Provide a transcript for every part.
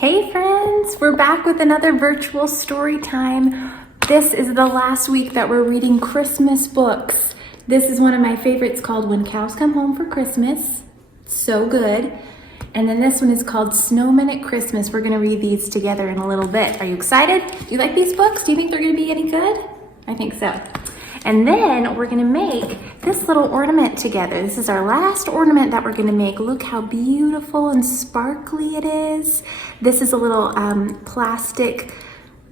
Hey friends, we're back with another virtual story time. This is the last week that we're reading Christmas books. This is one of my favorites called When Cows Come Home for Christmas. So good. And then this one is called Snowman at Christmas. We're gonna read these together in a little bit. Are you excited? Do you like these books? Do you think they're gonna be any good? I think so. And then we're gonna make this little ornament together. This is our last ornament that we're gonna make. Look how beautiful and sparkly it is. This is a little plastic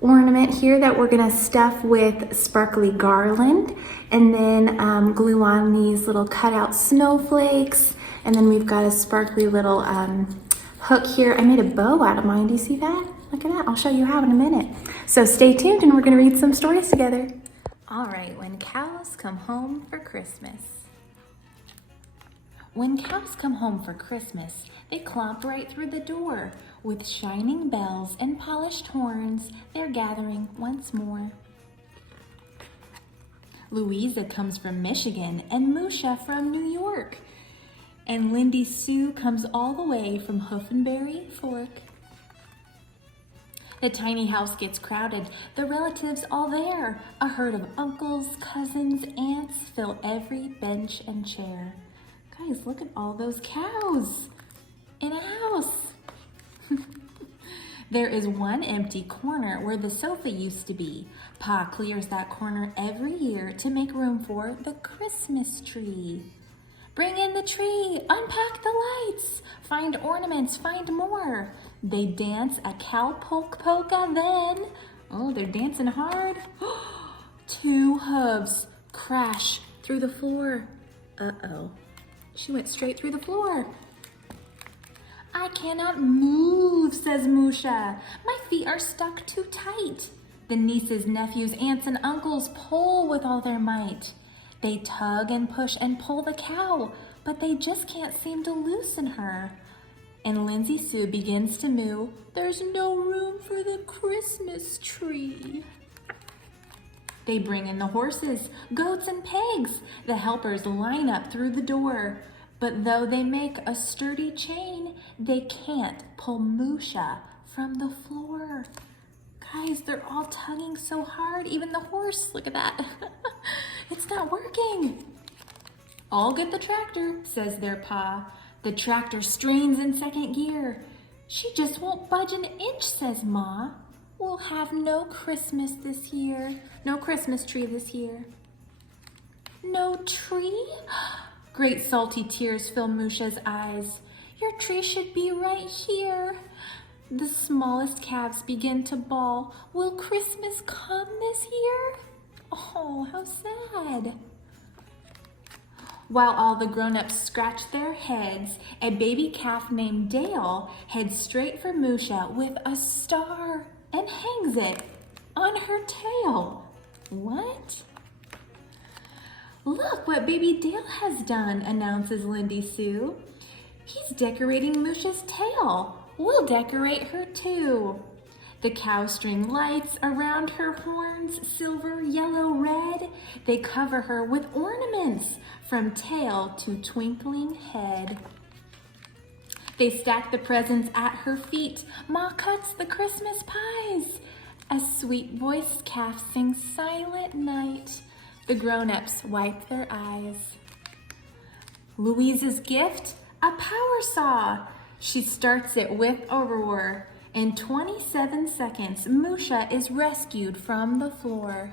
ornament here that we're gonna stuff with sparkly garland and then glue on these little cutout snowflakes. And then we've got a sparkly little hook here. I made a bow out of mine. Do you see that? Look at that. I'll show you how in a minute. So stay tuned and we're gonna read some stories together. All right, when cows come home for Christmas. When cows come home for Christmas, they clomp right through the door. With shining bells and polished horns, they're gathering once more. Louisa comes from Michigan and Musha from New York. And Lindy Sue comes all the way from Hoofenberry Fork. The tiny house gets crowded, the relatives all there. A herd of uncles, cousins, aunts fill every bench and chair. Guys, look at all those cows in a house. There is one empty corner where the sofa used to be. Pa clears that corner every year to make room for the Christmas tree. Bring in the tree, unpack the lights, find ornaments, find more. They dance a cowpoke polka then. Oh, they're dancing hard. Two hooves crash through the floor. Uh-oh, she went straight through the floor. I cannot move, says Musha. My feet are stuck too tight. The nieces, nephews, aunts, and uncles pull with all their might. They tug and push and pull the cow, but they just can't seem to loosen her. And Lindsay Sue begins to moo, there's no room for the Christmas tree. They bring in the horses, goats, and pigs. The helpers line up through the door. But though they make a sturdy chain, they can't pull Musha from the floor. Guys, they're all tugging so hard, even the horse, look at that. It's not working. I'll get the tractor, says their pa. The tractor strains in second gear. She just won't budge an inch, says Ma. We'll have no Christmas this year. No Christmas tree this year. No tree? Great salty tears fill Musha's eyes. Your tree should be right here. The smallest calves begin to bawl. Will Christmas come this year? Oh, how sad. While all the grown-ups scratch their heads, a baby calf named Dale heads straight for Musha with a star and hangs it on her tail. What? Look what baby Dale has done, announces Lindy Sue. He's decorating Musha's tail. We'll decorate her too. The cow string lights around her horns, silver, yellow, red. They cover her with ornaments from tail to twinkling head. They stack the presents at her feet. Ma cuts the Christmas pies. A sweet-voiced calf sings Silent Night. The grown-ups wipe their eyes. Louisa's gift? A power saw. She starts it with a roar. In 27 seconds, Musha is rescued from the floor.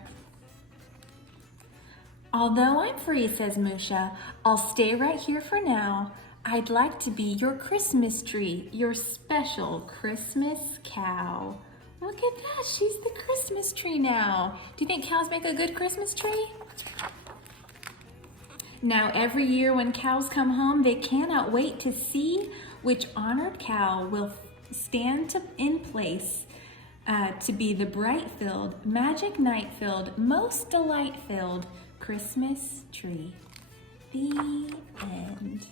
Although I'm free, says Musha, I'll stay right here for now. I'd like to be your Christmas tree, your special Christmas cow. Look at that, she's the Christmas tree now. Do you think cows make a good Christmas tree? Now every year when cows come home, they cannot wait to see which honored cow will stand in place to be the bright-filled, magic night-filled, most delight-filled Christmas tree. The end.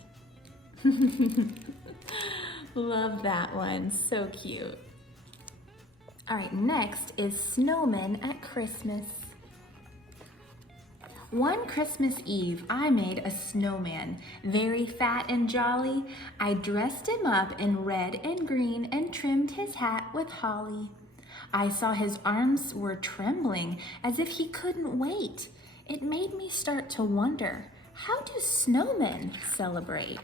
Love that one, so cute. All right, next is Snowman at Christmas. One Christmas Eve, I made a snowman, very fat and jolly. I dressed him up in red and green and trimmed his hat with holly. I saw his arms were trembling as if he couldn't wait. It made me start to wonder, how do snowmen celebrate?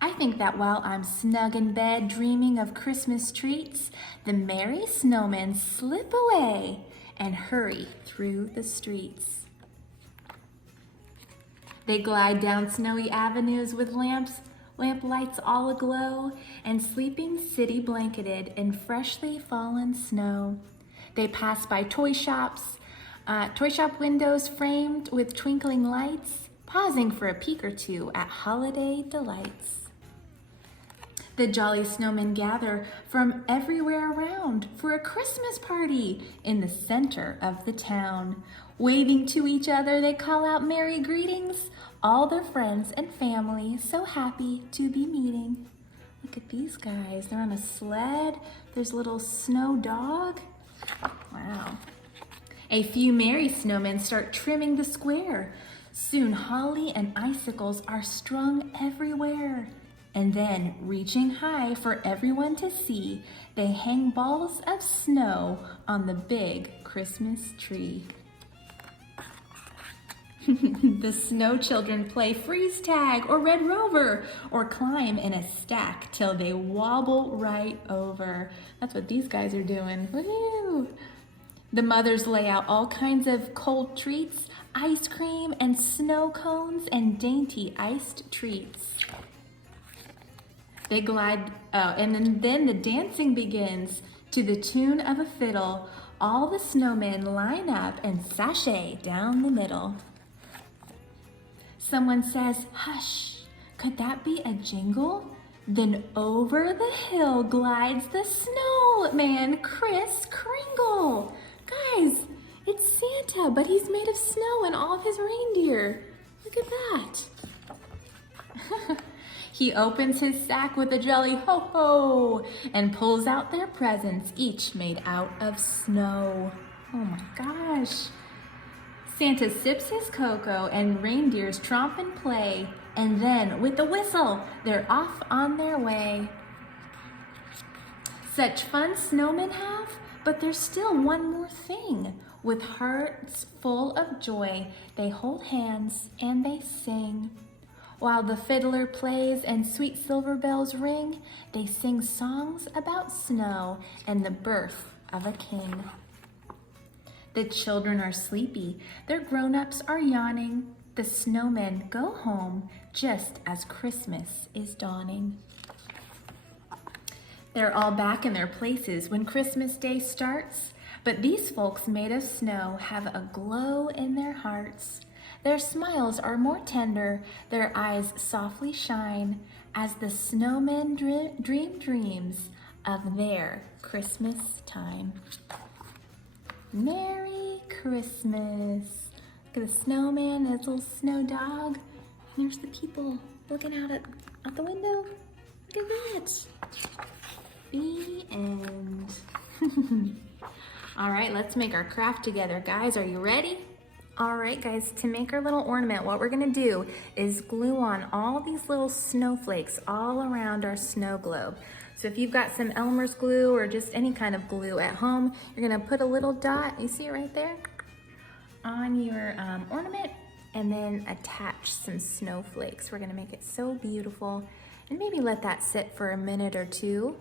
I think that while I'm snug in bed dreaming of Christmas treats, the merry snowmen slip away and hurry through the streets. They glide down snowy avenues with lamp lights all aglow, and sleeping city blanketed in freshly fallen snow. They pass by toy shop windows framed with twinkling lights, pausing for a peek or two at holiday delights. The jolly snowmen gather from everywhere around for a Christmas party in the center of the town. Waving to each other, they call out merry greetings, all their friends and family so happy to be meeting. Look at these guys, they're on a sled. There's a little snow dog. Wow. A few merry snowmen start trimming the square. Soon holly and icicles are strung everywhere. And then, reaching high for everyone to see, they hang balls of snow on the big Christmas tree. The snow children play freeze tag or red rover or climb in a stack till they wobble right over. That's what these guys are doing. Woo! The mothers lay out all kinds of cold treats, ice cream and snow cones and dainty iced treats. They glide, and then the dancing begins to the tune of a fiddle. All the snowmen line up and sashay down the middle. Someone says, "Hush, could that be a jingle?" Then over the hill glides the snowman, Kris Kringle. Guys, it's Santa, but he's made of snow and all of his reindeer. Look at that. He opens his sack with a jolly ho-ho and pulls out their presents, each made out of snow. Oh my gosh. Santa sips his cocoa and reindeers tromp and play, and then with a whistle, they're off on their way. Such fun snowmen have, but there's still one more thing. With hearts full of joy, they hold hands and they sing. While the fiddler plays and sweet silver bells ring, they sing songs about snow and the birth of a king. The children are sleepy, their grown-ups are yawning. The snowmen go home just as Christmas is dawning. They're all back in their places when Christmas Day starts, but these folks made of snow have a glow in their hearts. Their smiles are more tender, their eyes softly shine as the snowmen dream dreams of their Christmas time. Merry Christmas. Look at the snowman and his little snow dog. Here's the people looking out the window. Look at that. The end. All right, let's make our craft together. Guys, are you ready? All right, guys, to make our little ornament, what we're gonna do is glue on all these little snowflakes all around our snow globe. So if you've got some Elmer's glue or just any kind of glue at home, you're gonna put a little dot, you see it right there, on your ornament, and then attach some snowflakes. We're gonna make it so beautiful, and maybe let that sit for a minute or two.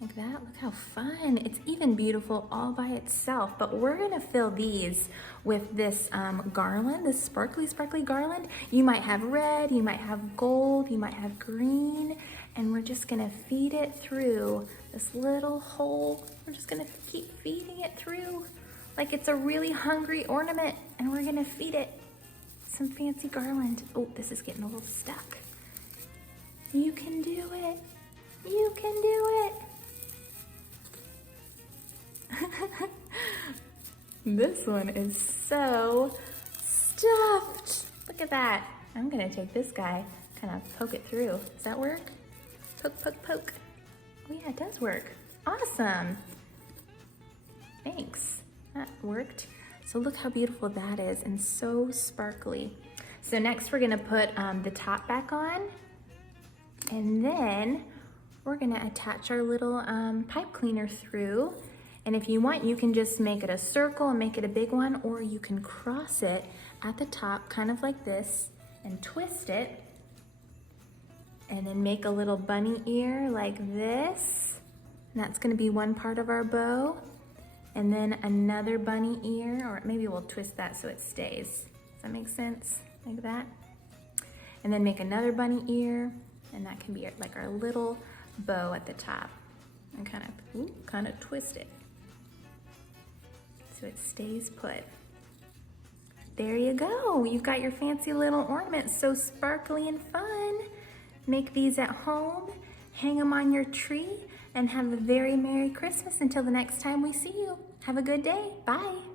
Like that, look how fun. It's even beautiful all by itself, but we're gonna fill these with this garland, this sparkly garland. You might have red, you might have gold, you might have green, and we're just gonna feed it through this little hole. We're just gonna keep feeding it through like it's a really hungry ornament, and we're gonna feed it some fancy garland. Oh, this is getting a little stuck. You can do it. You can do it. This one is so stuffed. Look at that. I'm gonna take this guy, kind of poke it through. Does that work? Poke, poke, poke. Oh yeah, it does work. Awesome. Thanks, that worked. So look how beautiful that is and so sparkly. So next we're gonna put the top back on, and then we're gonna attach our little pipe cleaner through. And if you want, you can just make it a circle and make it a big one, or you can cross it at the top, kind of like this, and twist it, and then make a little bunny ear like this. And that's gonna be one part of our bow. And then another bunny ear, or maybe we'll twist that so it stays. Does that make sense? Like that. And then make another bunny ear, and that can be like our little bow at the top. And kind of twist it so it stays put. There you go. You've got your fancy little ornament, so sparkly and fun. Make these at home, hang them on your tree, and have a very Merry Christmas until the next time we see you. Have a good day. Bye.